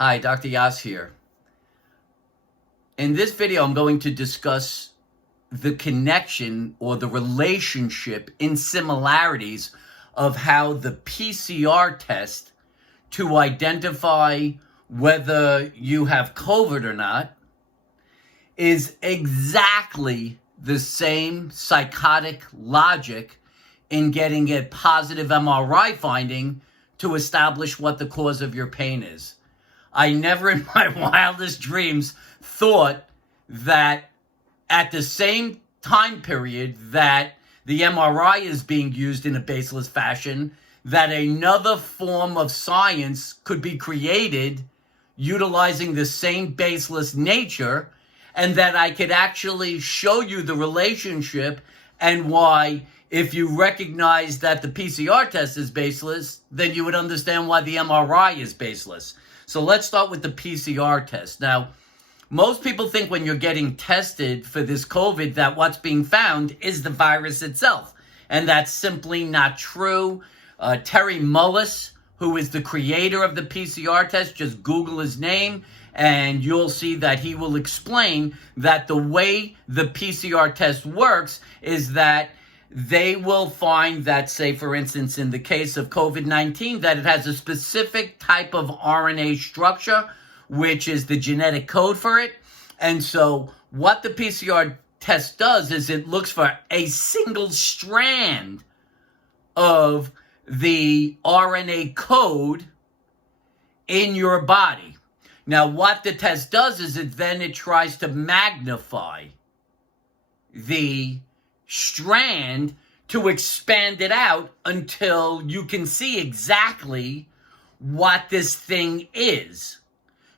Hi, Dr. Yass here. In this video, I'm going to discuss the connection or the relationship in similarities of how the PCR test to identify whether you have COVID or not is exactly the same psychotic logic in getting a positive MRI finding to establish what the cause of your pain is. I never in my wildest dreams thought that at the same time period that the MRI is being used in a baseless fashion, that another form of science could be created utilizing the same baseless nature, and that I could actually show you the relationship and why, if you recognize that the PCR test is baseless, then you would understand why the MRI is baseless. So let's start with the PCR test. Now, most people think when you're getting tested for this COVID that what's being found is the virus itself. And that's simply not true. Terry Mullis, who is the creator of the PCR test, just Google his name and you'll see that he will explain that the way the PCR test works is that they will find that, say, for instance, in the case of COVID-19, that it has a specific type of RNA structure, which is the genetic code for it. And so what the PCR test does is it looks for a single strand of the RNA code in your body. Now, what the test does is it tries to magnify the strand to expand it out until you can see exactly what this thing is.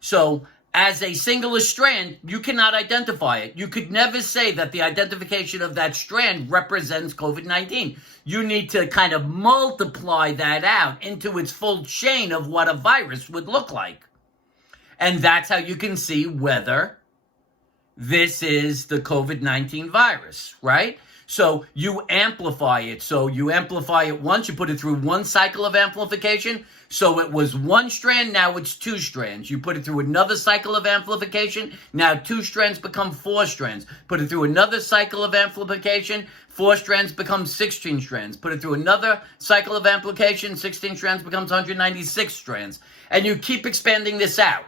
So as a singular strand, you cannot identify it. You could never say that the identification of that strand represents COVID-19. You need to kind of multiply that out into its full chain of what a virus would look like. And that's how you can see whether this is the COVID-19 virus, right? So you amplify it. So you amplify it once, you put it through one cycle of amplification. So it was one strand, now it's two strands. You put it through another cycle of amplification, now two strands become four strands. Put it through another cycle of amplification, four strands becomes 16 strands. Put it through another cycle of amplification, 16 strands becomes 196 strands. And you keep expanding this out.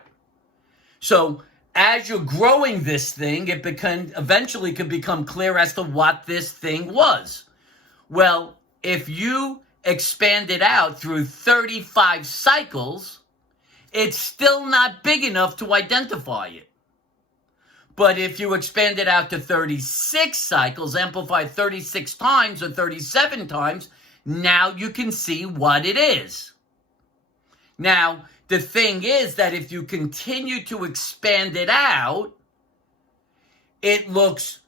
So as you're growing this thing, it eventually could become clear as to what this thing was. Well, if you expand it out through 35 cycles, it's still not big enough to identify it. But if you expand it out to 36 cycles, amplify 36 times or 37 times, now you can see what it is. Now, the thing is that if you continue to expand it out, it looks,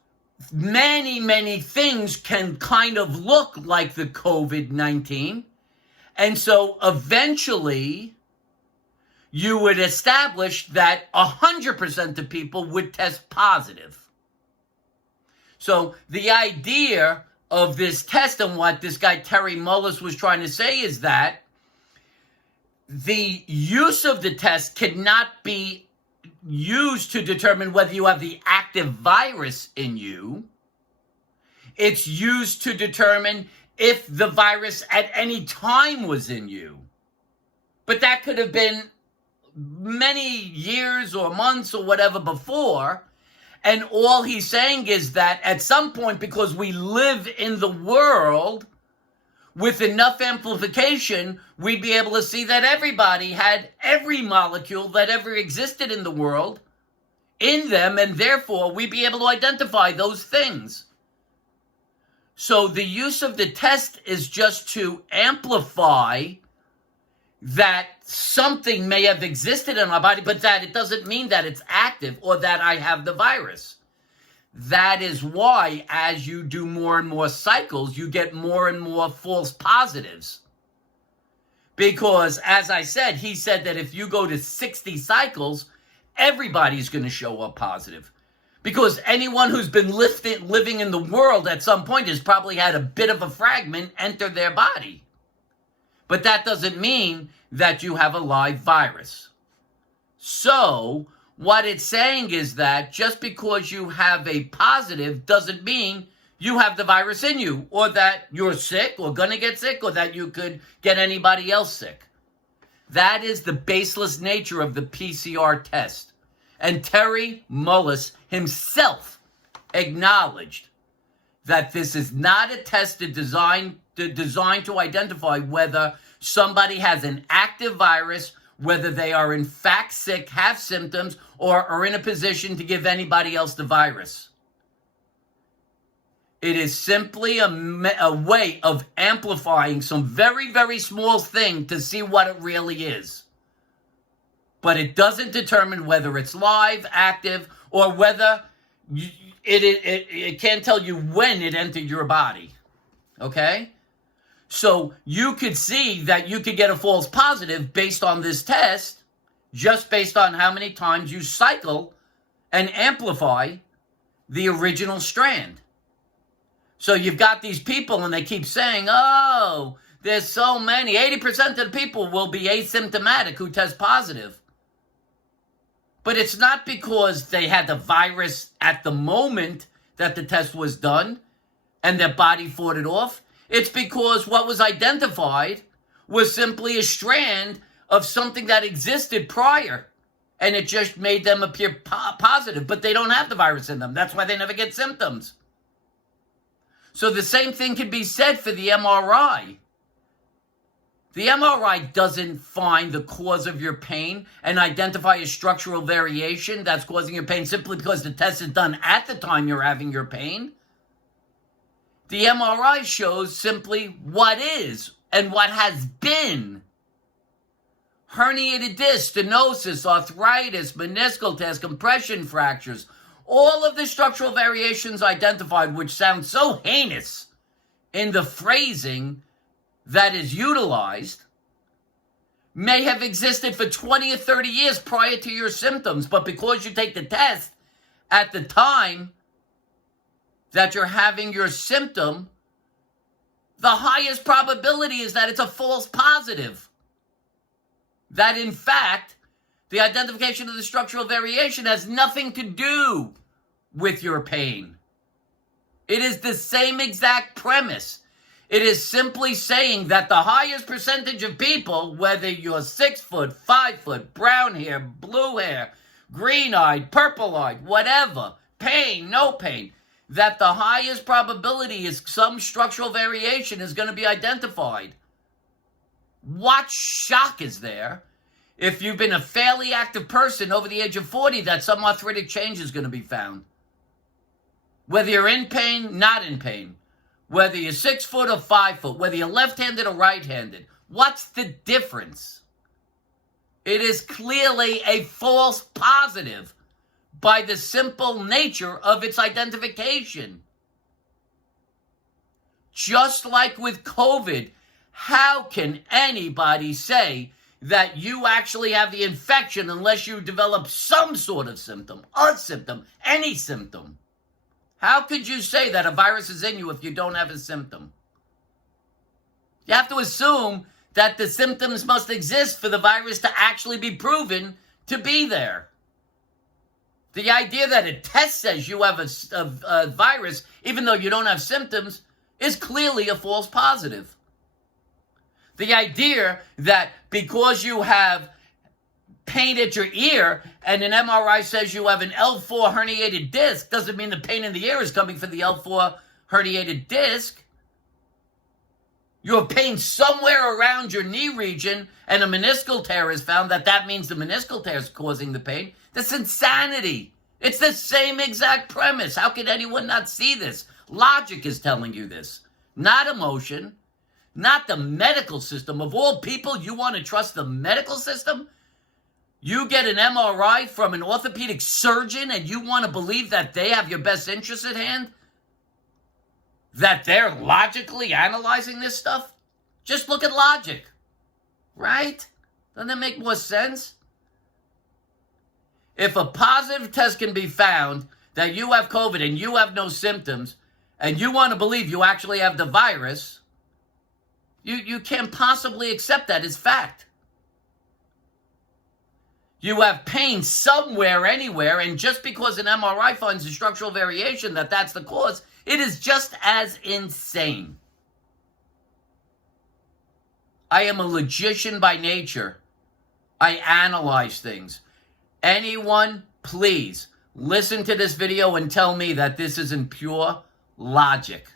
many things can kind of look like the COVID-19. And so eventually you would establish that 100% of people would test positive. So the idea of this test and what this guy Terry Mullis was trying to say is that the use of the test cannot be used to determine whether you have the active virus in you. It's used to determine if the virus at any time was in you. But that could have been many years or months or whatever before. And all he's saying is that at some point, because we live in the world with enough amplification, we'd be able to see that everybody had every molecule that ever existed in the world in them, and therefore we'd be able to identify those things. So the use of the test is just to amplify that something may have existed in our body, but that it doesn't mean that it's active or that I have the virus. That is why, as you do more and more cycles, you get more and more false positives. Because, as I said, he said that if you go to 60 cycles, everybody's going to show up positive. Because anyone who's been living in the world at some point has probably had a bit of a fragment enter their body. But that doesn't mean that you have a live virus. So what it's saying is that just because you have a positive doesn't mean you have the virus in you, or that you're sick or going to get sick, or that you could get anybody else sick. That is the baseless nature of the PCR test. And Terry Mullis himself acknowledged that this is not a test designed to identify whether somebody has an active virus, whether they are in fact sick, have symptoms, or are in a position to give anybody else the virus. It is simply a way of amplifying some very, very small thing to see what it really is. But it doesn't determine whether it's live, active, or whether it can't tell you when it entered your body. Okay? So you could see that you could get a false positive based on this test, just based on how many times you cycle and amplify the original strand. So you've got these people and they keep saying, oh, there's so many. 80% of the people will be asymptomatic who test positive. But it's not because they had the virus at the moment that the test was done and their body fought it off. It's because what was identified was simply a strand of something that existed prior. And it just made them appear positive. But they don't have the virus in them. That's why they never get symptoms. So the same thing can be said for the MRI. The MRI doesn't find the cause of your pain and identify a structural variation that's causing your pain simply because the test is done at the time you're having your pain. The MRI shows simply what is and what has been. Herniated disc, stenosis, arthritis, meniscal tears, compression fractures, all of the structural variations identified, which sound so heinous in the phrasing that is utilized, may have existed for 20 or 30 years prior to your symptoms. But because you take the test at the time that you're having your symptom, the highest probability is that it's a false positive. That in fact, the identification of the structural variation has nothing to do with your pain. It is the same exact premise. It is simply saying that the highest percentage of people, whether you're 6 foot, 5 foot, brown hair, blue hair, green-eyed, purple-eyed, whatever, pain, no pain, that the highest probability is some structural variation is going to be identified. What shock is there if you've been a fairly active person over the age of 40 that some arthritic change is going to be found? Whether you're in pain, not in pain. Whether you're 6 foot or 5 foot. Whether you're left-handed or right-handed. What's the difference? It is clearly a false positive by the simple nature of its identification. Just like with COVID, how can anybody say that you actually have the infection unless you develop some sort of symptom, a symptom, any symptom? How could you say that a virus is in you if you don't have a symptom? You have to assume that the symptoms must exist for the virus to actually be proven to be there. The idea that a test says you have a virus, even though you don't have symptoms, is clearly a false positive. The idea that because you have pain at your ear and an MRI says you have an L4 herniated disc doesn't mean the pain in the ear is coming from the L4 herniated disc. You have pain somewhere around your knee region and a meniscal tear is found, that means the meniscal tear is causing the pain. That's insanity. It's the same exact premise. How can anyone not see this? Logic is telling you this, not emotion, not the medical system. Of all people, you want to trust the medical system? You get an MRI from an orthopedic surgeon and you want to believe that they have your best interests at hand? That they're logically analyzing this stuff? Just look at logic, right? Doesn't that make more sense? If a positive test can be found that you have COVID and you have no symptoms, and you want to believe you actually have the virus, you can't possibly accept that as fact. You have pain somewhere, anywhere, and just because an MRI finds a structural variation that's the cause, it is just as insane. I am a logician by nature. I analyze things. Anyone, please, listen to this video and tell me that this isn't pure logic.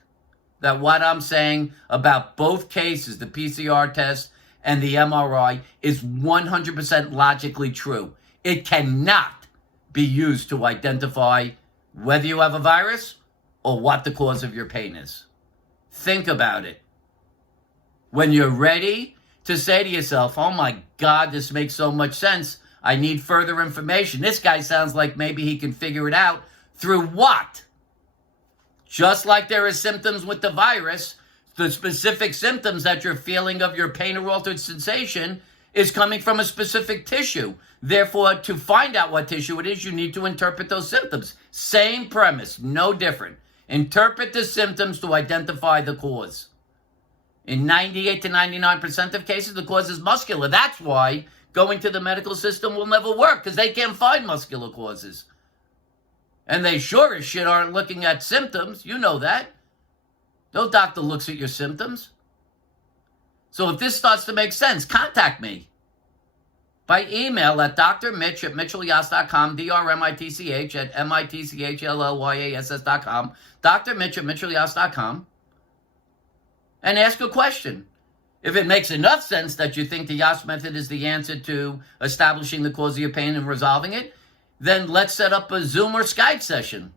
That what I'm saying about both cases, the PCR test and the MRI, is 100% logically true. It cannot be used to identify whether you have a virus or what the cause of your pain is. Think about it. When you're ready to say to yourself, oh my God, this makes so much sense, I need further information. This guy sounds like maybe he can figure it out. Through what? Just like there are symptoms with the virus, the specific symptoms that you're feeling of your pain or altered sensation is coming from a specific tissue. Therefore, to find out what tissue it is, you need to interpret those symptoms. Same premise, no different. Interpret the symptoms to identify the cause. In 98 to 99% of cases, the cause is muscular. That's why going to the medical system will never work, because they can't find muscular causes. And they sure as shit aren't looking at symptoms. You know that. No doctor looks at your symptoms. So if this starts to make sense, contact me by email at drmitch@mitchellyass.com, drmitch at mitchellyass.com, drmitch@mitchellyass.com, and ask a question. If it makes enough sense that you think the Yass method is the answer to establishing the cause of your pain and resolving it, then let's set up a Zoom or Skype session.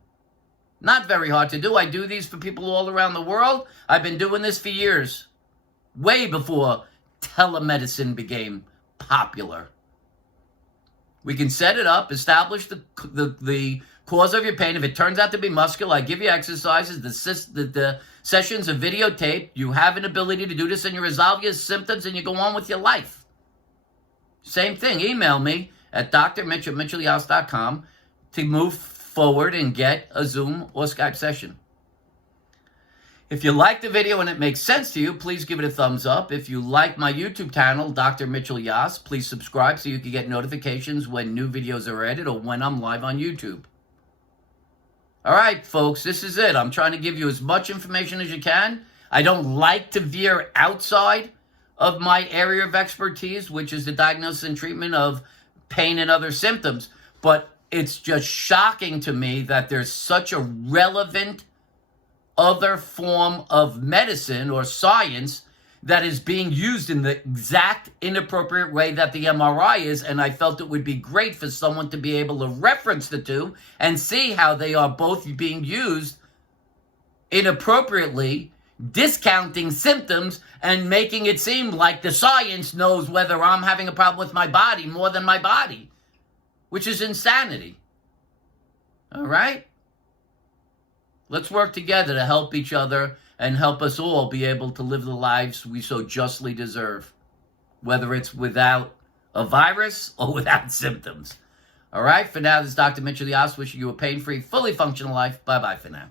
Not very hard to do. I do these for people all around the world. I've been doing this for years, way before telemedicine became popular. We can set it up, establish the cause of your pain. If it turns out to be muscular, I give you exercises. The sessions are videotaped. You have an ability to do this, and you resolve your symptoms, and you go on with your life. Same thing. Email me at drmitch@mitchellyass.com to move forward and get a Zoom or Skype session. If you like the video and it makes sense to you, please give it a thumbs up. If you like my YouTube channel, Dr. Mitchell Yass, please subscribe so you can get notifications when new videos are added or when I'm live on YouTube. All right, folks, this is it. I'm trying to give you as much information as you can. I don't like to veer outside of my area of expertise, which is the diagnosis and treatment of pain and other symptoms. But it's just shocking to me that there's such a relevant other form of medicine or science that is being used in the exact inappropriate way that the MRI is, and I felt it would be great for someone to be able to reference the two and see how they are both being used inappropriately, discounting symptoms and making it seem like the science knows whether I'm having a problem with my body more than my body, which is insanity. All right? Let's work together to help each other and help us all be able to live the lives we so justly deserve, whether it's without a virus or without symptoms. All right? For now, this is Dr. Mitchell Yass wishing you a pain-free, fully functional life. Bye-bye for now.